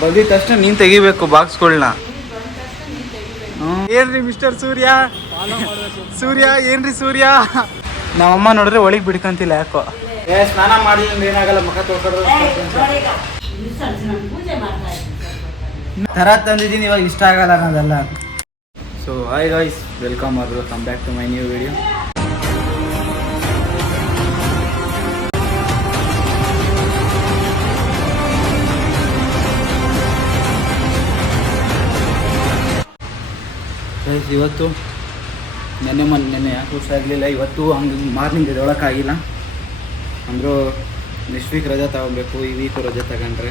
ಬಂದಿದ ತಕ್ಷಣ ನೀನು ತೆಗಿಬೇಕು ಬಾಕ್ಸ್ಗಳನ್ನ. ಏನ್ರಿ ಮಿಸ್ಟರ್ ಸೂರ್ಯ, ಸೂರ್ಯ ಏನ್ರಿ ಸೂರ್ಯ. ನಮ್ಮಮ್ಮ ನೋಡಿದ್ರೆ ಒಳಗೆ ಬಿಡ್ಕಂತಿಲ್ಲ ಯಾಕೋ. ಸ್ನಾನ ಮಾಡಿಲ್ಲ ಏನಾಗಲ್ಲ, ಮುಖ ತೊಳ್ಕೊಂಡ್ರೆ ಥರ ತಂದಿದ್ದೀನಿ, ಇವಾಗ ಇಷ್ಟ ಆಗಲ್ಲ ಅನ್ನೋದಲ್ಲ. So hi guys, welcome back to my new video. ಇವತ್ತು ನೆನ್ನೆ ಯಾಕೆ ಹುಷಾರಿರಲಿಲ್ಲ. ಇವತ್ತು ಹಂಗೆ ಮಾರ್ನಿಂಗ್ ಎದ್ದೊಳಕ್ಕಾಗಿಲ್ಲ. ಅಂದರೂ ನೆಕ್ಸ್ಟ್ ವೀಕ್ ರಜೆ ತಗೊಬೇಕು, ಈ ವೀಕು ರಜೆ ತಗೊಂಡ್ರೆ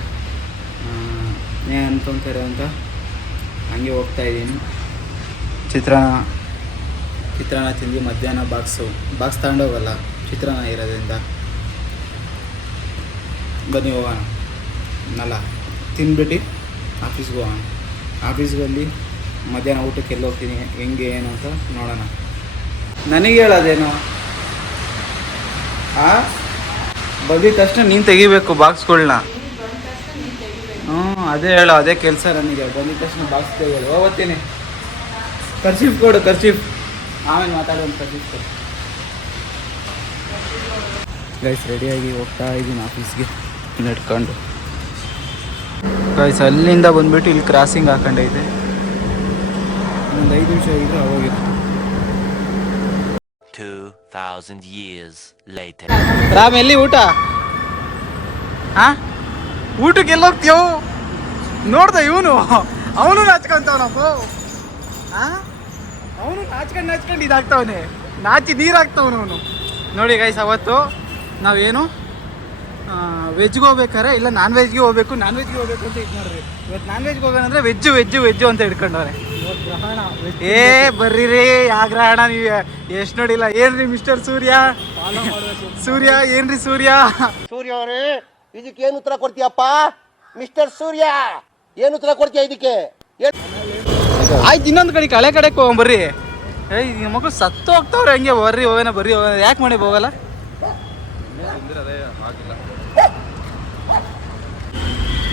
ಅಂತಂತಾರೆ ಅಂತ ಹಂಗೆ ಹೋಗ್ತಾಯಿದ್ದೀನಿ. ಚಿತ್ರಾನ್ನ ತಿಂದು ಮಧ್ಯಾಹ್ನ ಬಾಕ್ಸ್ ತಗೊಂಡೋಗಲ್ಲ, ಚಿತ್ರಾನ್ನ ಇರೋದ್ರಿಂದ ಬನ್ನಿ ಹೋಗೋಣ. ನಲ್ಲ ತಿಂದ್ಬಿಟ್ಟು ಆಫೀಸ್ಗೆ ಹೋಗೋಣ. ಆಫೀಸ್ಗಲ್ಲಿ ಮಧ್ಯಾಹ್ನ ಊಟಕ್ಕೆ ಎಲ್ಲಿ ಹೋಗ್ತೀನಿ, ಹೆಂಗೆ ಏನು ಅಂತ ನೋಡೋಣ. ನನಗೆ ಹೇಳೋದೇನು, ಬಂದಿದ ತಕ್ಷಣ ನೀನು ತೆಗಿಬೇಕು ಬಾಕ್ಸ್ಗಳನ್ನ. ಅದೇ ಹೇಳೋ, ಅದೇ ಕೆಲಸ ನನಗೆ. ಬಂದಿದ ತಕ್ಷಣ ಬಾಕ್ಸ್ ತೆಗೆಯೋದು. ಹೋಗ್ತೀನಿ, ಕರ್ಚೀಫ್ ಕೊಡು, ಕರ್ಚೀಫ್ ಆಮೇಲೆ ಮಾತಾಡೋದು. ಕರ್ಚೀಫ್ ಕೊಡು. ಗೈಸ್ ರೆಡಿಯಾಗಿ ಹೋಗ್ತಾ ಇದ್ದೀನಿ ಆಫೀಸ್ಗೆ ನಡ್ಕೊಂಡು. ಗೈಸ್ ಅಲ್ಲಿಂದ ಬಂದುಬಿಟ್ಟು ಇಲ್ಲಿ ಕ್ರಾಸಿಂಗ್ ಹಾಕೊಂಡೈತೆ. ಒಂದು 5 ನಿಮಿಷ ಆಗಿದ್ರೆ ಹೋಗಿತ್ತು. 2000 years later. ರಾಮ್ ಎಲ್ಲಿ ಊಟ? ಊಟಕ್ಕೆ ಎಲ್ಲ ಹೋಗ್ತೀಯೋ? ನೋಡ್ದ ಇವನು, ಅವನು ನಾಚ್ಕೊಂತವನಪ್ಪ. ಅವನು ನಾಚ್ಕೊಂಡು ಇದಾಗ್ತಾವನೆ, ನಾಚಿ ನೀರಾಗ್ತಾವನು ಅವನು. ನೋಡಿ ಗೈಸ್, ಅವತ್ತು ನಾವೇನು ವೆಜ್ಗೆ ಹೋಗ್ಬೇಕಾರೆ ಇಲ್ಲ ನಾನ್ ವೆಜ್ಗೆ ಹೋಗ್ಬೇಕು ಅಂತ ಇದು ಮಾಡ್ರಿ. ಇವತ್ತು ನಾನ್ ವೆಜ್ಗೆ ಹೋಗೋಣ ಅಂದರೆ ವೆಜ್ಜು ಅಂತ ಹಿಡ್ಕೊಂಡವ್ರೆ. ಏ ಬರ್ರಿ ಯಾಗ್ರಹಣ, ನೀವು ಎಷ್ಟು ನೋಡಿಲ್ಲ. ಏನ್ರಿ ಮಿಸ್ಟರ್ ಸೂರ್ಯ, ಏನ್ರಿ ಸೂರ್ಯ ಅವರೇ, ಇದಕ್ಕೆ ಏನು ಉತ್ತರ ಕೊಡ್ತೀಯಪ್ಪ? ಮಿಸ್ಟರ್ ಸೂರ್ಯ ಏನು ಉತ್ತರ ಕೊಡ್ತೀಯ ಇದಕ್ಕೆ? ಆಯ್ತು, ಇನ್ನೊಂದು ಕಡೆ ಕಡೆಗೆ ಹೋಗ್ಬರ್ರಿ. ಏಯ್ ಮಕ್ಕಳು ಸತ್ತು ಹೋಗ್ತಾವ್ರೆ ಹಂಗೆ. ಬರ್ರಿ ಹೋಗೋಣ. ಯಾಕೆ ಮನೆಗೆ ಹೋಗಲ್ಲ?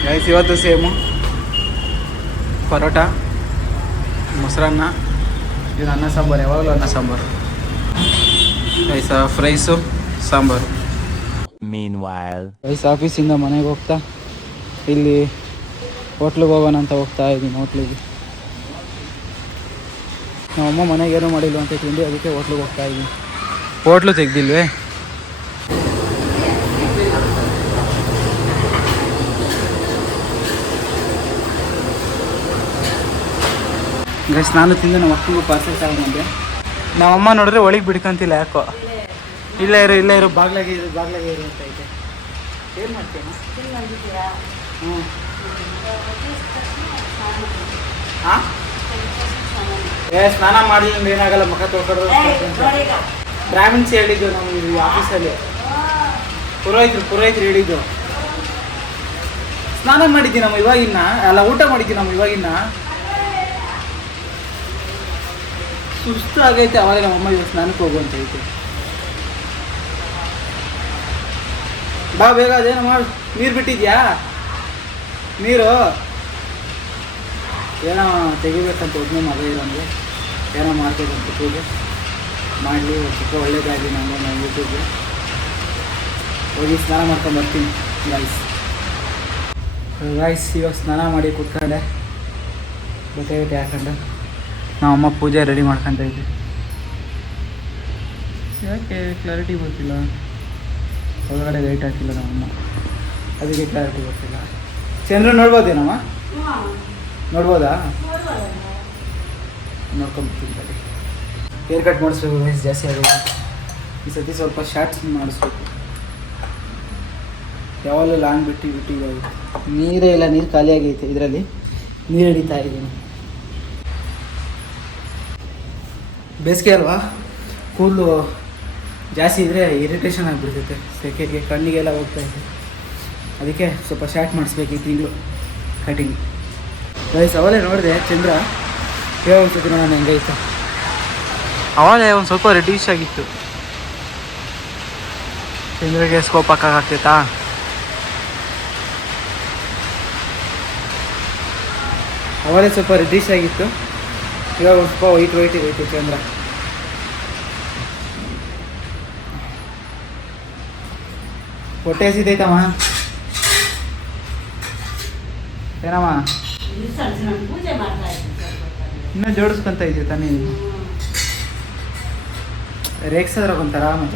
ಗೈಸ್ ಇವತ್ತು ಸೇಮು ಪರೋಟ, ಮೊಸರನ್ನ, ಇದು ಅನ್ನ ಸಾಂಬಾರು. ಯಾವಾಗಲೂ ಅನ್ನ sambar. Guys fries, sambar. Guys ಆಫೀಸಿಂದ ಮನೆಗೆ ಹೋಗ್ತಾ ಇಲ್ಲಿ ಹೋಟ್ಲಿಗೆ ಹೋಗೋಣ ಅಂತ ಹೋಗ್ತಾ ಇದ್ದೀನಿ. ಹೋಟ್ಲಿಗೆ ನಮ್ಮಮ್ಮ ಮನೆಗೆ ಏನೂ ಮಾಡಿಲ್ಲ ಅಂತ ತಿಂದು, ಅದಕ್ಕೆ ಹೋಟ್ಲಿಗೆ ಹೋಗ್ತಾ ಇದ್ದೀನಿ. ಹೋಟ್ಲು ತೆಗ್ದಿಲ್ವೇ? ಗೈಸ್ ನಾನು ತಿಂದು ನಮ್ಮ ಅಕ್ಕನಿಗೂ ಪಾರ್ಸೆಲ್ ತಗೊಂಡ್ಬಂದೆ. ನಮ್ಮಮ್ಮ ನೋಡಿದ್ರೆ ಒಳಗೆ ಬಿಡ್ಕಂತಿಲ್ಲ ಯಾಕೋ. ಇಲ್ಲೇ ಇರು ಬಾಗ್ಲಾಗೆ ಇರು ಅಂತ ಐತೆ. ಏನು ಮಾಡ್ತೀಯ? ಸ್ನಾನ ಮಾಡಿಲ್ಲ ಏನಾಗಲ್ಲ, ಮುಖ ತೊಳ್ಕೊಂಡ್ರೆ. ಬ್ರಾಹ್ಮಿನ್ಸ್ ಹೇಳಿದ್ದು ನಮ್ಮ ಆಫೀಸಲ್ಲಿ, ಪುರೋಹಿತರು ಹೇಳಿದ್ದು. ಸ್ನಾನ ಮಾಡಿದ್ದೀವಿ ನಮ್ಮ ಇವಾಗಿನ್ನ, ಅಲ್ಲ ಊಟ ಮಾಡಿದ್ದೀವಿ ನಮ್ಮ ಇವಾಗಿನ್ನ. ಸುಸ್ತು ಆಗೈತೆ. ಅವಾಗ ನಮ್ಮಮ್ಮ ಇವತ್ತು ಸ್ನಾನಕ್ಕೆ ಹೋಗುವಂತ ಐತೆ. ಬಾ ಬೇಗ, ಅದೇನೋ ಮಾಡು. ನೀರು ಬಿಟ್ಟಿದ್ಯಾ? ನೀರು ಏನೋ ತೆಗಿಬೇಕಂತ ಒಬ್ಬನೇ ಮಗ ಇರೋಂಗೆ, ಏನೋ ಮಾಡ್ಬೇಕಂತ ಪೂಜೆ ಮಾಡಲಿ. ಸ್ವಲ್ಪ ಒಳ್ಳೇದಾಗಲಿ ನಮಗೆ, ನಮ್ಮ ಯೂಟ್ಯೂಬ್ಗೆ ಹೋಗಿ ಸ್ನಾನ ಮಾಡ್ಕೊಂಡು ಬರ್ತೀನಿ. ಗೈಸ್ ಇವಾಗ ಸ್ನಾನ ಮಾಡಿ ಕುತ್ಕೊಂಡೆ, ಬಟ್ಟೆ ಹಾಕೊಂಡು ನಮ್ಮಮ್ಮ ಪೂಜೆ ರೆಡಿ ಮಾಡ್ಕೊಂತ ಇದ್ದೆ. ಯಾಕೆ ಕ್ಲಾರಿಟಿ ಗೊತ್ತಿಲ್ಲ, ಒಳಗಡೆ ಲೈಟ್ ಹಾಕಿಲ್ಲ ನಮ್ಮಮ್ಮ, ಅದಕ್ಕೆ ಕ್ಲಾರಿಟಿ ಗೊತ್ತಿಲ್ಲ. ಚಂದ್ರ ನೋಡ್ಬೋದೇನಮ್ಮ? ನೋಡ್ಬೋದಾ? ನೋಡ್ಕೊಂಬಿಡ್ತೀನಿ. ಹೇರ್ ಕಟ್ ಮಾಡಿಸ್ಬೇಕು, ವಯಸ್ಸು ಜಾಸ್ತಿ ಆಗಿದೆ. ಈ ಸತಿ ಸ್ವಲ್ಪ ಶಾರ್ಟ್ಸ್ ಮಾಡಿಸ್ಬೇಕು. ಯಾವಾಗಲೂ ಲಾಂಗ್ ಬಿಟ್ಟಿದ್ದಾಗುತ್ತೆ. ನೀರೇ ಇಲ್ಲ, ನೀರು ಖಾಲಿ ಆಗೈತೆ. ಇದರಲ್ಲಿ ನೀರು ಹಿಡಿತಾ ಇದ್ದೀನಿ. ಬೇಸಿಗೆ ಅಲ್ವಾ, ಕೂದಲು ಜಾಸ್ತಿ ಇದ್ದರೆ ಇರಿಟೇಷನ್ ಆಗಿಬಿಡ್ತೈತೆ. ಸೆಕೆಗೆ ಕಣ್ಣಿಗೆಲ್ಲ ಹೋಗ್ತಾಯಿದೆ. ಅದಕ್ಕೆ ಸ್ವಲ್ಪ ಶಾರ್ಟ್ ಮಾಡಿಸ್ಬೇಕು ಈ ತಿಂಗಳು ಕಟಿಂಗ್. ಗೈಸ್ ಅವಲೇ ನೋಡಿದೆ ಚಂದ್ರ, ಅನ್ಸುತ್ತೆ ನೋಡೋಣ ಹೆಂಗೈತೆ. ಅವಲೇ ಒಂದು ಸ್ವಲ್ಪ ರೆಡಿಶ್ ಆಗಿತ್ತು. ಚಂದ್ರಗೆ ಸ್ಕೋಪ್ ಹಾಕಾಗ್ತೈತಾ? ಅವಾಗಲೇ ಸ್ವಲ್ಪ ರಿಡಿಶ್ ಆಗಿತ್ತು, ಇವಾಗ ಒಂದು ಸ್ವಲ್ಪ ವೈಟ್ ಐತೆ ಚಂದ್ರ. ಹೊಟ್ಟೆ ಹಸಿದೈತಮ್ಮ. ಏನಮ್ಮ ಇನ್ನೂ ಜೋಡಿಸ್ಕೊಂತ ಇದೆಯಾ ತಾನೇ? ರೇಗ್ಸೋದ್ರಾಗ ಒಂಥರ ಮಜ.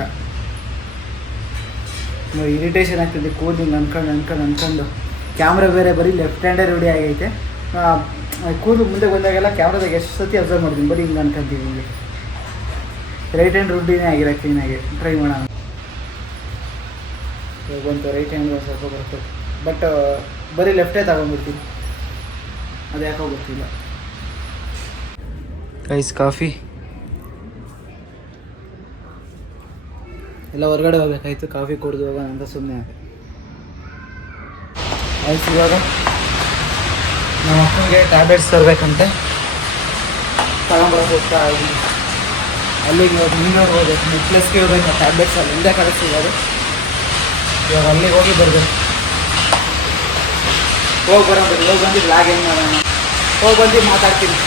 ಇರಿಟೇಷನ್ ಆಗ್ತಿದೆ ಕೂದಲು ಅನ್ಕೊಂಡು ಕ್ಯಾಮ್ರಾ ಬೇರೆ ಬರೀ ಲೆಫ್ಟ್ ಹ್ಯಾಂಡೇ ರೂಢಿ ಆಗೈತೆ. ಕೂದಲು ಮುಂದೆ ಬಂದಾಗೆಲ್ಲ ಕ್ಯಾಮ್ರಾದಾಗ ಎಷ್ಟು ಸತಿ ಅಬ್ಸರ್ವ್ ಮಾಡ್ತೀನಿ, ಬರೀ ಹಿಂಗೆ ಅನ್ಕೊಂತೀವಿ. ಇಲ್ಲಿ ರೈಟ್ ಹ್ಯಾಂಡ್ ರೂಢಿನೇ ಆಗಿರೋ ಕ್ಲೀನಾಗಿ ಟ್ರೈ ಮಾಡೋಣ. ಇವಾಗ ಬಂತು ರೈಟ್ ಹ್ಯಾಂಡ್ ಸ್ವಲ್ಪ ಬರ್ತದೆ, ಬಟ್ ಬರೀ ಲೆಫ್ಟೇ ತಗೊಂಡ್ಬಿಡ್ತೀನಿ, ಅದು ಯಾಕೋ ಗೊತ್ತಿಲ್ಲ. ರೈಸ್ ಕಾಫಿ ಎಲ್ಲ ಹೊರಗಡೆ ಹೋಗ್ಬೇಕಾಯ್ತು, ಕಾಫಿ ಕುಡಿದು ಹೋಗೋಣ ಅಂತ ಸುಮ್ಮನೆ ಆಗ. ಆಯ್ತು, ಇವಾಗ ನಮ್ಮ ಅಕ್ಕನಿಗೆ ಟ್ಯಾಬ್ಲೆಟ್ಸ್ ತರಬೇಕಂತೆ, ತಗೊಂಬರೋಕೆ ಹೋಗ್ತಾ ಇದ್ದೀನಿ. ಅಲ್ಲಿಗೆ ಇವಾಗ ನೀನವ್ರು ಹೋಗ್ಬೇಕು, ನೆಕ್ಲೆಸ್ಗೆ ಹೋಗ್ಬೇಕು. ಟ್ಯಾಬ್ಲೆಟ್ಸ್ ಅಲ್ಲಿ ಹಿಂದೆ ಕಳಿಸ್ತಿದ್ದಾರೆ, ಇವಾಗ ಅಲ್ಲಿಗೆ ಹೋಗಿ ಬರಬೇಕು. ಹೋಗಿ ಬಂದು ಬ್ಲಾಗ್ ಏನು ಮಾಡೋಣ, ಹೋಗಿ ಬಂದು ಮಾತಾಡ್ತೀನಿ.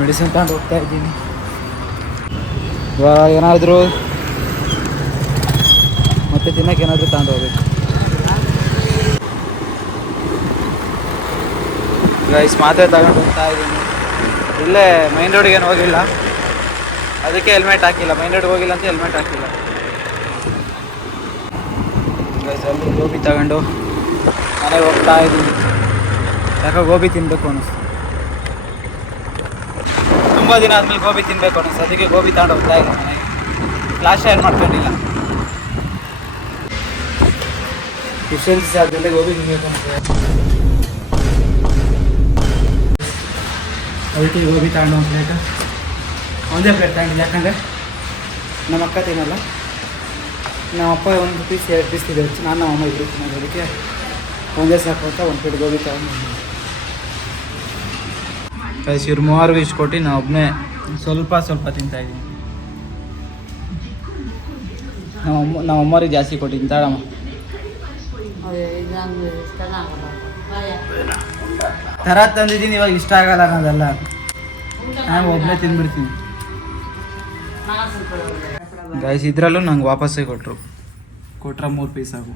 ಮೆಡಿಸಿನ್ ತಗೊಂಡು ಹೋಗ್ತಾ ಇದ್ದೀನಿ. ಇವಾಗ ಏನಾದರೂ ಮತ್ತೆ ತಿನ್ನೋಕೆ ಏನಾದರೂ ತಗೊಂಡು ಹೋಗ್ಬೇಕು. ಗೈಸ್ ಮಾತ್ರೆ ತಗೊಂಡು ಹೋಗ್ತಾ ಇದ್ದೀನಿ. ಇಲ್ಲೇ ಮೈನ್ ರೋಡಿಗೆ ಏನು ಹೋಗಿಲ್ಲ, ಅದಕ್ಕೆ ಹೆಲ್ಮೆಟ್ ಹಾಕಿಲ್ಲ. ಮೈನ್ ರೋಡ್ಗೆ ಹೋಗಿಲ್ಲ ಅಂತ ಹೆಲ್ಮೆಟ್ ಹಾಕಿಲ್ಲ. ಗೈಸ್ ಅಲ್ಲಿ ಗೋಬಿ ತಗೊಂಡು ಮನೆಗೆ ಹೋಗ್ತಾ ಇದ್ದೀನಿ. ಯಾಕೋ ಗೋಬಿ ತಿನ್ನಬೇಕು ಅನ್ನಿಸ್ತು, ತುಂಬ ದಿನ ಆದಮೇಲೆ ಗೋಬಿ ತಿನ್ನಬೇಕು ಅನ್ನಿಸ್ತು, ಅದಕ್ಕೆ ಗೋಬಿ ತಗೊಂಡು ಹೋಗ್ತಾ ಇಲ್ಲ ಮನೆಗೆ. ಕ್ಲಾಸ್ ಶೇರ್ ಮಾಡ್ಕೊಂಡಿಲ್ಲ. ಎಫಿಷಿಯನ್ಸಿ ಆದಮೇಲೆ ಗೋಬಿ ತಿನ್ನಬೇಕು ಅನ್ನಿಸ್ತದೆ, ಅದಕ್ಕೆ ಗೋಬಿ ತಗೊಂಡು ಒಂದು ಪ್ಲೇಟ್, ಒಂದೇ ಪ್ಲೇಟ್ ತಗೊಂಡಿದ್ದೆ. ಯಾಕಂದರೆ ನಮ್ಮ ಅಕ್ಕ ತಿನ್ನಲ್ಲ, ನಮ್ಮ ಅಪ್ಪ ಒಂದು ಪೀಸ್ 2 ಪೀಸ್ ಇದೆ, ನಾನು ನಮ್ಮ ಅಮ್ಮ ಇಬ್ಬರು ತಿನ್ನೋದು, ಅದಕ್ಕೆ ಒಂದೇ ಸಾಕು ಅಂತ ಒಂದು ಪ್ಲೇಟ್ ಗೋಬಿ ತಗೊಂಡು. ಗೈಸ್ ಇವ್ರು 3 ಇಷ್ಟು ಕೊಟ್ಟು ನಾನು ಒಬ್ಬನೇ ಸ್ವಲ್ಪ ತಿಂತಾಯಿದ್ದೀನಿ. ನಮ್ಮ ಅಮ್ಮರಿಗೆ ಜಾಸ್ತಿ ಕೊಟ್ಟಿದ್ದೀನಿ. ತಾಳಮ್ಮ ಥರ ತಂದಿದ್ದೀನಿ, ಇವಾಗ ಇಷ್ಟ ಆಗಲ್ಲ ಅನ್ನೋದಲ್ಲ, ನಾನು ಒಬ್ಬನೇ ತಿಂದ್ಬಿಡ್ತೀನಿ. ಗೈಸ್ ಇದರಲ್ಲೂ ನಂಗೆ ವಾಪಸ್ಸೇ ಕೊಟ್ಟರೆ 3 ಪೀಸ್ ಆಗು.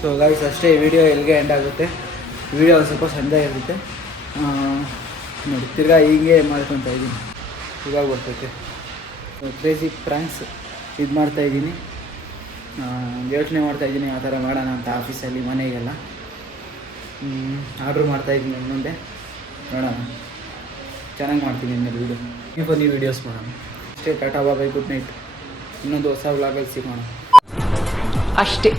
ಸೊ ಗೈಸ್ ಅಷ್ಟೇ, ಈ ವಿಡಿಯೋ ಎಲ್ಲಿಗೆ ಎಂಡ್ ಆಗುತ್ತೆ. ವಿಡಿಯೋ ಸ್ವಲ್ಪ ಚಂದ ಇರುತ್ತೆ ನೋಡಿ. ತಿರ್ಗಾ ಹೀಗೆ ಮಾಡ್ಕೊತಾ ಇದ್ದೀನಿ, ಇವಾಗ ಬರ್ತೈತೆ. ಕ್ರೇಜಿ ಪ್ರ್ಯಾಂಕ್ಸ್ ಇದು ಮಾಡ್ತಾಯಿದ್ದೀನಿ. ಯೋಚನೆ ಮಾಡ್ತಾಯಿದ್ದೀನಿ ಆ ಥರ ಮಾಡೋಣ ಅಂತ ಆಫೀಸಲ್ಲಿ, ಮನೆಗೆಲ್ಲ ಆರ್ಡ್ರ್ ಮಾಡ್ತಾಯಿದ್ದೀನಿ. ಇನ್ನೊಂದೇ ನೋಡೋಣ, ಚೆನ್ನಾಗಿ ಮಾಡ್ತೀನಿ ಇನ್ನೊಂದು ವೀಡಿಯೋ, ಫನ್ನಿ ವೀಡಿಯೋಸ್ ಮಾಡೋಣ. ಅಷ್ಟೇ, ಟಾಟಾ ಬಾಯ್, ಗುಡ್ ನೈಟ್. ಇನ್ನೊಂದು ಹೊಸ ವ್ಲಾಗಲ್ಲಿ ಸಿಗೋಣ ಅಷ್ಟೇ.